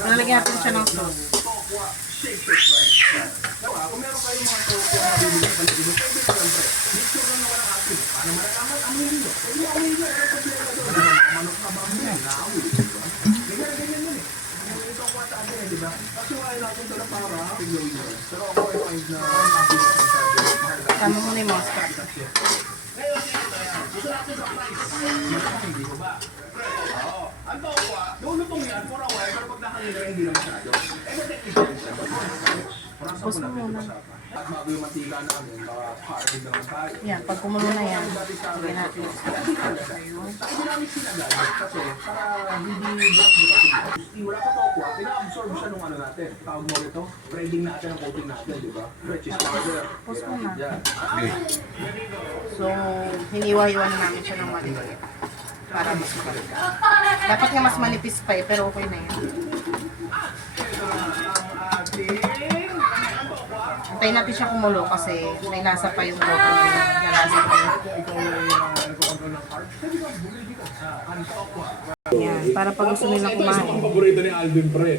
Nalagyan natin siya ng sauce. Kung meron kayong mga sauce na mabibigyan pa ng iba, pwede ko lang pre. Make sure lang na walang asin. Para malalaman ang nilo. Pwede mo amoy nyo. Ano problema doon? Manok na ba? Naamoy. Ganyan yun eh. Ito ang sa atin eh, di ba? Kasi wala natin ito na para pigawin nyo. Pero ako ay find na Tama mo na yung mga scrap. ngayon, gusto natin sa price. Hindi ko ba? Oo. Ang tawag, lulutong yan for a while, pero pag nakangin hindi na masyado. Eh, but technical siya. Parasan ko natin ito sa at bago yung mantika namin, baka hard naman tayo. Yan, pag kumulo na yan, lagyan natin. Hindi namin sinagamit kasi para hindi bukas-bukas. Wala pa tokwa, pina-absorb siya nung ano natin. Tawag mo ito, breading natin ang coating natin, di ba? Cheese powder. Post mo na. Yan. So, hiniwa-hiwa na namin siya ng maliliit. Para mas makapit. Dapat nga mas manipis pa eh, pero okay na yan. Ito na ang ating Antayin natin siya kumulo kasi may lasa pa yung goto niya. May lasa pa yung... ikaw yung nagko-control ng card. Sabi ko, bumili dito sa Antokwa. Yan, para pag gusto nilang Ito isa pang kumain. paborito ni Alvin, pre.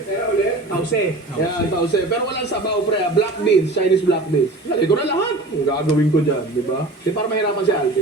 Tause. Yan, tause. Pero walang sabaw, pre. Black beans, Chinese black beans. Lagi ko na lahat. Ang gagawin ko dyan, di ba? Di para mahirapan si Alvin.